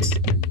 Thanks.